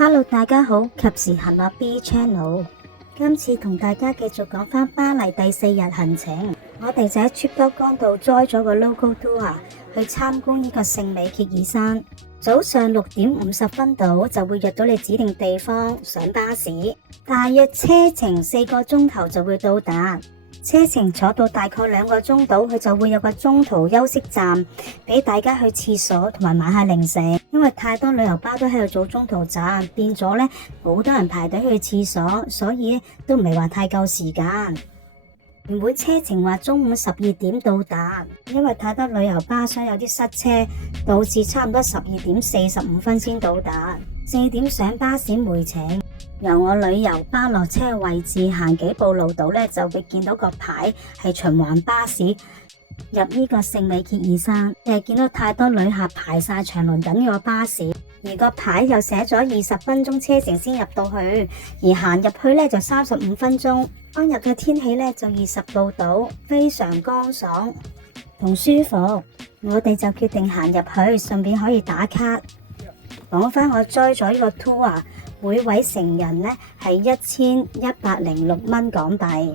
Hello，大家好，及時行樂 B Channel， 今次同大家繼續講返巴黎第4日行程。我哋就喺 Triptyque 度 join 咗個 local tour 去參觀呢個聖米歇爾山。早上6點50分到就會約到你指定地方上巴士，大約車程4個鐘頭就會到達。車程坐到大概2個鐘到，佢就會有個中途休息站俾大家去廁所同埋買下零食。因為太多旅遊巴都喺度做中途站，變咗呢好多人排隊去廁所，所以都唔係話太夠時間。原本車程話中午12點到達，因為太多旅遊巴所以有啲塞車，導致差唔多12點45分先到達。4點上巴士回程。由我旅遊巴落車嘅位置行幾步路度呢，就會見到個牌係循環巴士入呢個聖米歇爾山。見到太多旅客排晒長龍等呢個巴士，而個牌又寫咗20分鐘車程先入到去，而行入去呢就35分鐘。當日嘅天氣呢就20度到，非常乾爽同舒服。我哋就決定行入去，順便可以打卡。講返我 join 咗呢個 tour，每位成人呢係1106蚊港幣。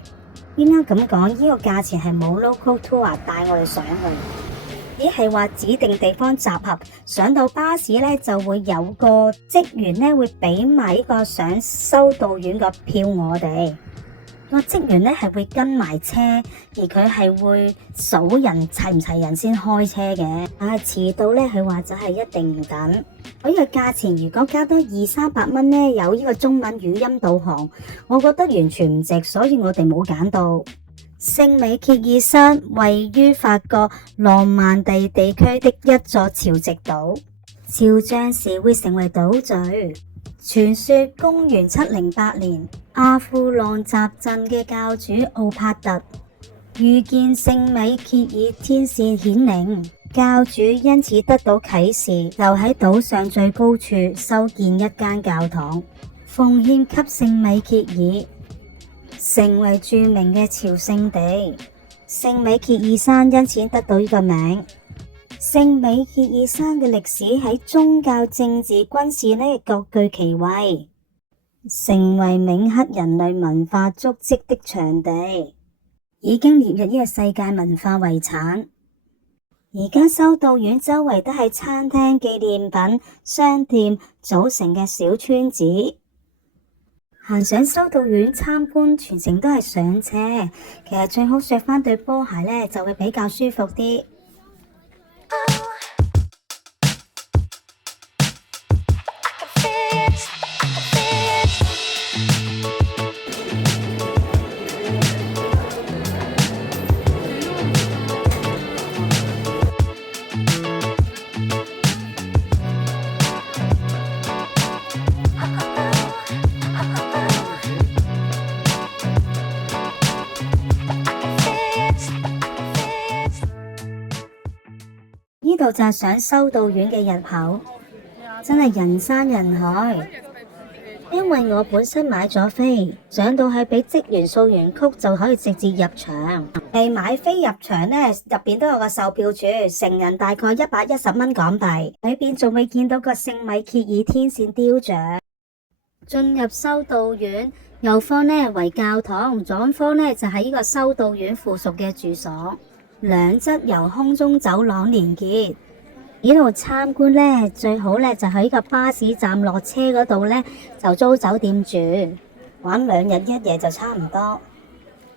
點解咁講？呢個價錢係冇 local tour 帶我哋上去，只係話指定地方集合。上到巴士呢，就會有個職員呢會俾埋呢個上修道院個票我哋。個職員呢係會跟埋車，而佢係會數人齊唔齊人先開車嘅。但係遲到呢，佢話就係一定唔等。呢個價錢如果加多200-300蚊呢，有呢個中文語音導航，我覺得完全唔值，所以我哋冇揀到。聖米歇爾山位於法國諾曼第地區的一座潮汐島，潮漲時會成為島嶼。傳說公元708年，阿富浪集鎮嘅教主奧帕特遇見聖米歇爾天使顯靈，教主因此得到啟示，就喺島上最高處修建一間教堂，奉獻給聖米歇爾，成為著名嘅朝聖地。聖米歇爾山因此得到呢個名。聖米歇爾山嘅歷史喺宗教、政治、軍事呢各具其位，成為銘刻人類文化足跡的場地，已經列入呢個世界文化遺產。而家修道院周圍都係餐廳、紀念品、商店組成嘅小村子。行上修道院參觀，全程都係上斜，其實最好着返對波鞋呢，就會比較舒服啲。呢度就係上修道院嘅入口，真係人山人海。因為我本身買咗飛，上到去俾職員掃完曲就可以直接入場。買飛入場呢，入邊都有個售票處，成人大概110蚊港幣，裏邊仲會見到個聖米歇爾天使雕像。進入修道院，右方呢為教堂，左方呢就係呢個修道院附屬嘅住所。兩側由空中走廊連結。呢度參觀呢，最好呢就喺個巴士站落車嗰度呢，就租酒店住，玩2日1夜就差唔多。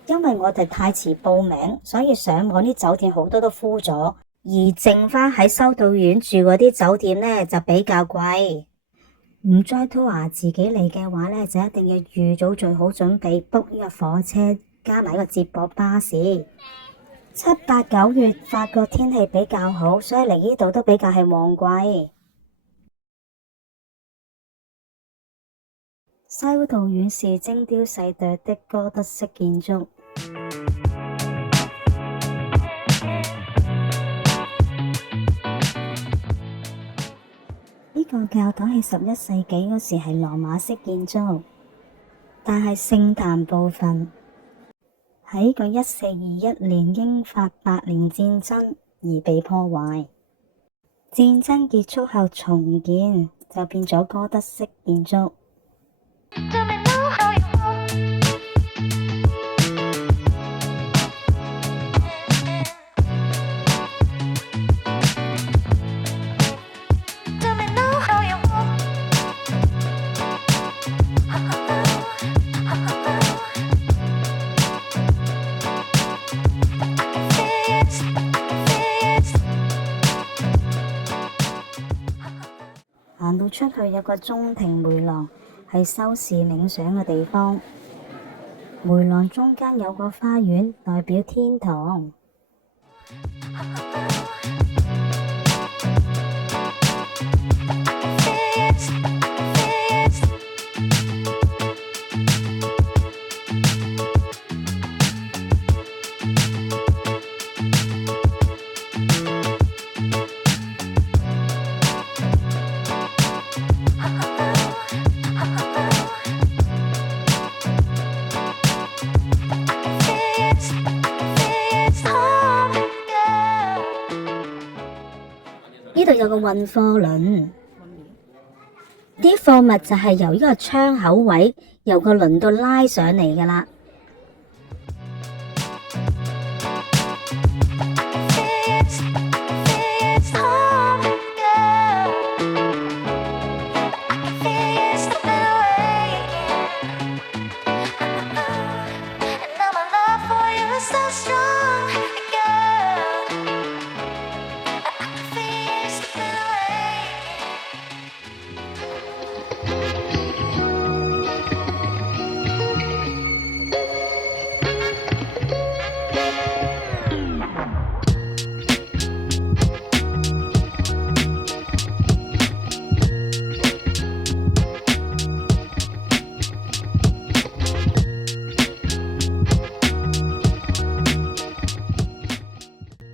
因為我哋太遲報名，所以上網啲酒店好多都 full 咗，而剩翻喺修道院住嗰啲酒店呢，就比較貴。唔再 tour 自己嚟嘅話呢，就一定要預早最好準備 book 呢個火車加埋個接駁巴士。7、8、9月法國天氣比較好，所以嚟呢度都比較係旺季。修道院是精雕細琢的哥德式建築。呢個教堂係11世紀嗰時係羅馬式建築，但係聖壇部分喺個1421年英法百年戰爭而被破壞。戰爭結束後重建，就變咗哥德式建築。行到出去有個中庭迴廊，係修士冥想嘅地方。迴廊中間有個花園，代表天堂。呢度有個運貨輪，啲貨物就係由呢個窗口位由個輪度拉上嚟㗎喇。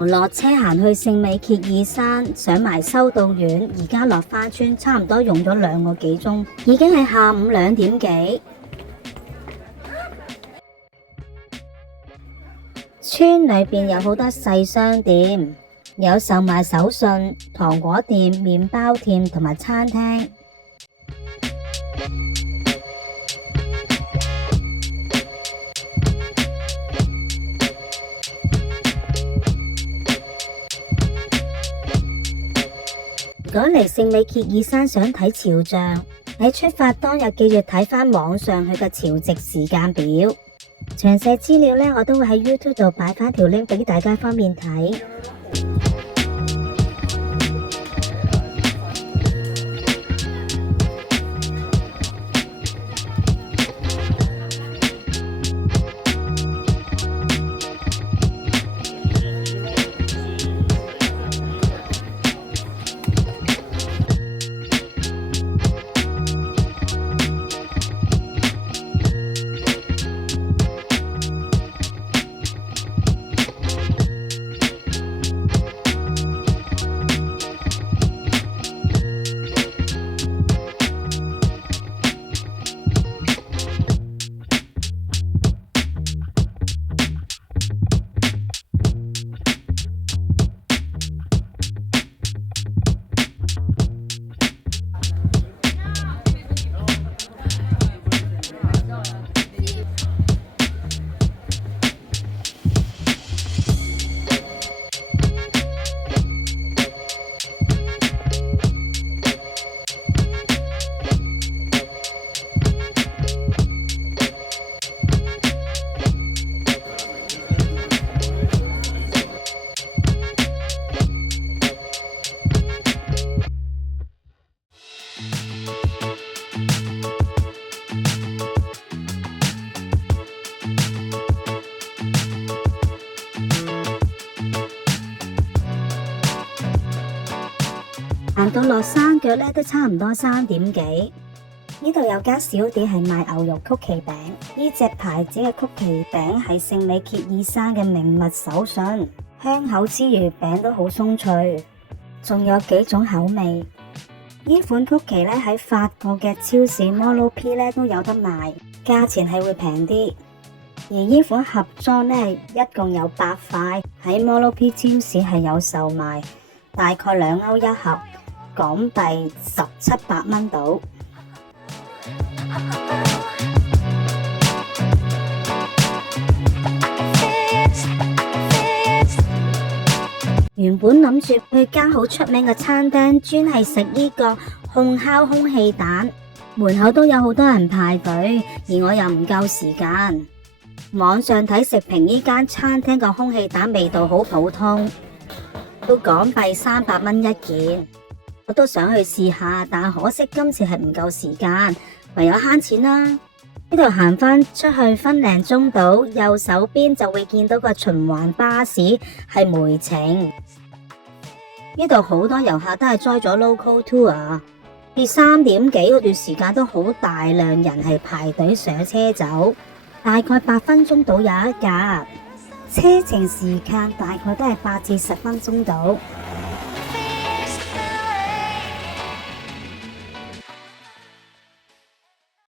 落車行去聖米歇爾山，上埋修道院，而家落花村，差唔多用咗2個幾鐘，已經係下午2點幾。村裏邊有好多細商店，有售賣手信、糖果店、麵包店同埋餐廳。如果嚟聖米歇爾山想睇潮象，喺出發當日記住睇返網上佢嘅潮汐時間表。詳細資料呢，我都會喺 YouTube 度擺返條 link 俾大家方便睇。行到落山腳咧，都差唔多3點幾。呢度有間小店係賣牛肉曲奇餅，呢隻牌子嘅曲奇餅係聖米歇爾山嘅名物手信，香口之餘餅都好鬆脆，仲有幾種口味。呢款曲奇咧喺法國嘅超市 Monoprix 咧都有得賣，價錢係會平啲。而呢款盒裝咧一共有8塊，喺 Monoprix 超市係有售賣，大概2歐1盒。港幣17、8蚊到。原本諗住去間好出名嘅餐廳，專係食呢個烘烤空氣蛋，門口都有好多人排隊，而我又唔夠時間。網上睇食評，呢間餐廳個空氣蛋味道好普通，都港幣300蚊一件。我都想去試下，但可惜今次係唔夠時間，唯有慳錢啦。呢度行返出去分零鐘到，右手邊就會見到個循環巴士，係梅程。呢度好多遊客都係載咗 local tour， 至3點幾嗰段時間都好大量人係排隊上車走，大概8分鐘到有一架，車程時間大概都係8至10分鐘到。